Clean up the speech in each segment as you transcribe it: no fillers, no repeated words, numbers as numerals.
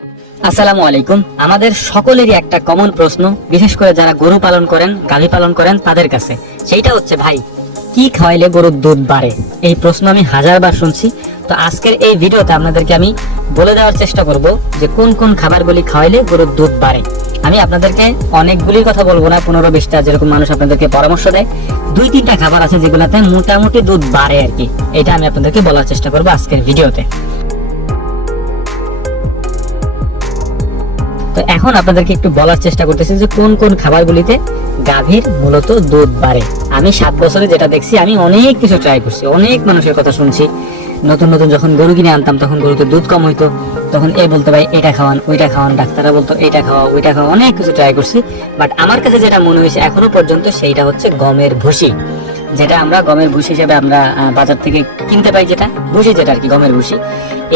আসসালামু আলাইকুম। আমাদের সকলেরই একটা কমন প্রশ্ন, বিশেষ করে যারা গরু পালন করেন, গাভী পালন করেন তাদের কাছে, সেইটা হচ্ছে ভাই কি খাওয়াইলে গরুর দুধ বাড়ে। এই প্রশ্ন আমি হাজারবার শুনছি। তো আজকের এই ভিডিওতে আপনাদেরকে আমি বলে দেওয়ার চেষ্টা করব যে কোন কোন খাবারগুলি খাওয়াইলে গরুর দুধ বাড়ে। আমি আপনাদেরকে অনেকগুলির কথা বলবো না, 15-20টা যেরকম মানুষ আপনাদেরকে পরামর্শ দেয়, 2-3টা খাবার আছে যেগুলোতে মোটামুটি দুধ বাড়ে আর কি। এটা আমি আপনাদেরকে বলার চেষ্টা করবো আজকের ভিডিওতে। তো এখন আপনাদেরকে একটু বলার চেষ্টা করতেছি যে কোন কোন খাবারগুলিতে গাভীর মূলত দুধ বাড়ে। আমি 7 বছরে যেটা দেখছি, আমি অনেক কিছু ট্রাই করছি, অনেক মানুষের কথা শুনছি। নতুন নতুন যখন গরু কিনে আনতাম তখন গরুতে দুধ কম হইতো, তখন বলতে ভাই এটা খাওয়ান ওইটা খাওয়ান, ডাক্তাররা বলতো এটা খাওয়া ওইটা খাওয়া, অনেক কিছু ট্রাই করছি। বাট আমার কাছে যেটা মনে হয়েছে এখনো পর্যন্ত সেইটা হচ্ছে গমের ভুসি, যেটা আমরা গমের ভুসি হিসেবে আমরা বাজার থেকে কিনতে পাই, যেটা ভুসি, যেটা আর কি গমের ভুসি।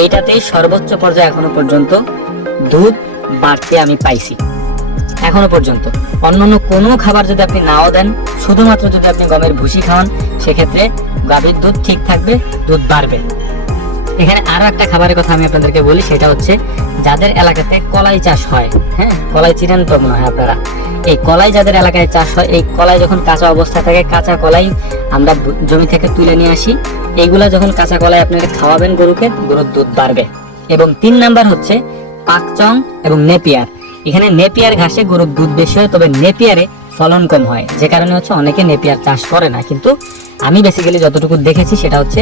এইটাতেই সর্বোচ্চ পর্যায়ে এখনো পর্যন্ত দুধ বাড়তে আমি পাইছি এখনো পর্যন্ত। অন্যান্য কোনো খাবার যদি আপনি নাও দেন, শুধুমাত্র যদি আপনি গমের ভুসি খাওয়ান, সেক্ষেত্রে গাভীর দুধ ঠিক থাকবে, দুধ বাড়বে। এখানে আরো একটা খাবারের কথা আমি আপনাদেরকে বলি, সেটা হচ্ছে যাদের এলাকাতে কলাই চাষ হয়, হ্যাঁ, কলাই চিনেন তো মনে হয় আপনারা। এই কলাই যাদের এলাকায় চাষ হয়, এই কলাই যখন কাঁচা অবস্থায় থাকে, কাঁচা কলাই আমরা জমি থেকে তুলে নিয়ে আসি, এইগুলা যখন কাঁচা কলাই আপনারা খাওয়াবেন গরুকে, গরুর দুধ বাড়বে। এবং 3 নাম্বার হচ্ছে পাকচং এবং নেপিয়ার। এখানে নেপিয়ার ঘাসে গরুর দুধ বেশি হয়, তবে নেপিয়ারে ফলন কম হয়, যে কারণে হচ্ছে অনেকে নেপিয়ার চাষ করে না। কিন্তু আমি বেসিক্যালি যতটুকু দেখেছি সেটা হচ্ছে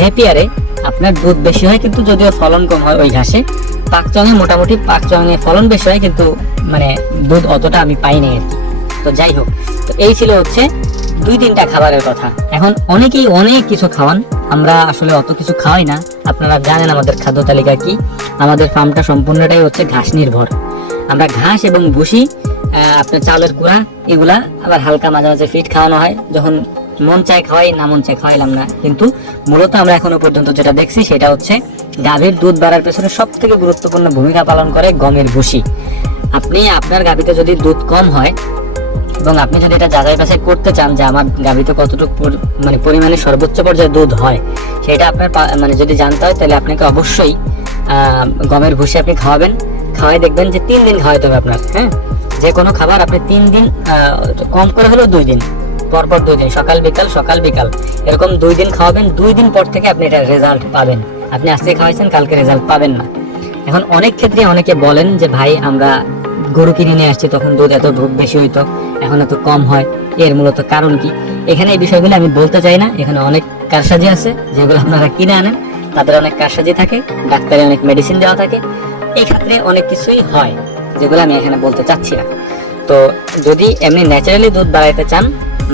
নেপিয়ারে আপনার দুধ বেশি হয়, কিন্তু যদিও ফলন কম হয় ওই ঘাসে। পাকচংয়ে মোটামুটি পাকচংয়ে ফলন বেশি হয়, কিন্তু মানে দুধ অতটা আমি পাইনি আর কি। তো যাই হোক, তো এই ছিল হচ্ছে 2-3টা খাবারের কথা। এখন অনেকেই অনেক কিছু খাওয়ান, আমরা আসলে অত কিছু খাওয়াই না। আপনারা জানেন আমাদের খাদ্য তালিকা কি, আমাদের ফার্মটা সম্পূর্ণটাই হচ্ছে ঘাস নির্ভর। আমরা ঘাস এবং ভুসি, আপনার চাউলের কুড়া, এগুলা আবার হালকা মাঝে মাঝে ফিট খাওয়ানো হয়, যখন মন চায় খাওয়াই, না মন চায় খাওয়াইলাম না। কিন্তু মূলত আমরা এখনো পর্যন্ত যেটা দেখছি সেটা হচ্ছে গাভীর দুধ বাড়ার পেছনে সব থেকে গুরুত্বপূর্ণ ভূমিকা পালন করে গমের ভুসি। আপনি আপনার গাভীতে যদি দুধ কম হয় এবং আপনি যদি এটা যাচাই বাছাই করতে চান যে আমার গাভীতে কতটুকু মানে পরিমাণে সর্বোচ্চ পর্যায়ে দুধ হয়, সেটা আপনার মানে যদি জানতে হয়, তাহলে আপনাকে অবশ্যই গমের ভুসি আপনি খাওয়াবেন। খাওয়াই দেখবেন যে 3 দিন খাওয়াইতে হবে আপনার, হ্যাঁ। যে কোনো খাবার আপনি 3 দিন, কম করে হলেও 2 দিন, পরপর 2 দিন, সকাল বিকাল এরকম 2 দিন খাওয়াবেন। 2 দিন পর থেকে আপনি এটা রেজাল্ট পাবেন। আপনি আজকে খাওয়াইছেন, কালকে রেজাল্ট পাবেন না। এখন অনেক ক্ষেত্রে অনেকে বলেন যে ভাই আমরা গরু কিনে নিয়ে আসছি, তখন দুধ এত বেশি হইতো, এখন এত কম হয়, এর মূলত কারণ কি? এখানে এই বিষয়গুলো আমি বলতে চাই না। এখানে অনেক কারসাজি আছে, যেগুলো আপনারা কিনে আনেন তাদের অনেক কারসাজি থাকে, ডাক্তারে অনেক মেডিসিন দেওয়া থাকে, এই ক্ষেত্রে অনেক কিছুই হয় যেগুলো আমি এখানে বলতে চাচ্ছি না। তো যদি এমনি ন্যাচারালি দুধ বাড়াইতে চান,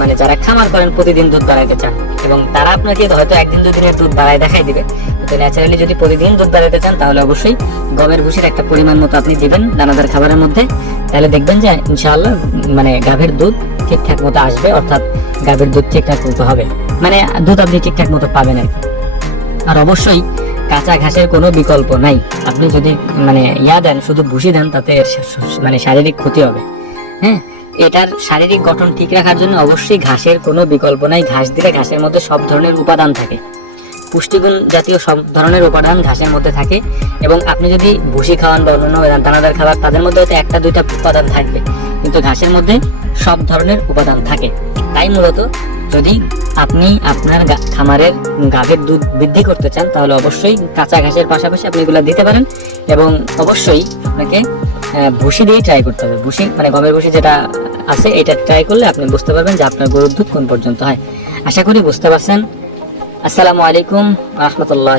মানে যারা খামার করেন প্রতিদিন দুধ বাড়াইতে চান, এবং তারা আপনাকে হয়তো 1-2 দিনের দুধ বাড়ায় দেখাই দিবে, কিন্তু ন্যাচারালি যদি প্রতিদিন দুধ বাড়াইতে চান, তাহলে অবশ্যই গমের ভুসির একটা পরিমাণ মতো আপনি দিবেন দানাদার খাবারের মধ্যে। তাহলে দেখবেন যে ইনশাআল্লাহ মানে গাভীর দুধ ঠিকঠাক মতো আসবে, অর্থাৎ গাভীর দুধ ঠিকঠাক মতো হবে, মানে দুধ আপনি ঠিকঠাক মতো পাবেন আর কি। আর অবশ্যই কাঁচা ঘাসের কোনো বিকল্প নাই। আপনি যদি মানে দেন, শুধু ভুসি দেন, তাতে মানে শারীরিক ক্ষতি হবে, হ্যাঁ। এটার শারীরিক গঠন ঠিক রাখার জন্য অবশ্যই ঘাসের কোনো বিকল্প নাই। ঘাস দিলে ঘাসের মধ্যে সব ধরনের উপাদান থাকে, পুষ্টিগুণ জাতীয় সব ধরনের উপাদান ঘাসের মধ্যে থাকে। এবং আপনি যদি ভুসি খাওয়ান বা অন্যান্য দানাদার খাবার, তাদের মধ্যে হয়তো 1-2টা উপাদান থাকবে, কিন্তু ঘাসের মধ্যে সব ধরনের উপাদান থাকে। তাই মূলত যদি আপনি আপনার খামারের গাভীর দুধ বৃদ্ধি করতে চান, তাহলে অবশ্যই কাঁচা ঘাসের পাশাপাশি আপনি এগুলো দিতে পারেন। এবং অবশ্যই আপনাকে ভুসি দিয়ে ট্রাই করতে হবে। ভুসি মানে গমের ভুসি যেটা আছে, এটা ট্রাই করলে আপনি বুঝতে পারবেন যে আপনার গরুর দুধ কোন পর্যন্ত হয়। আশা করি বুঝতে পারছেন। আসসালামু আলাইকুম ওয়া রাহমাতুল্লাহ।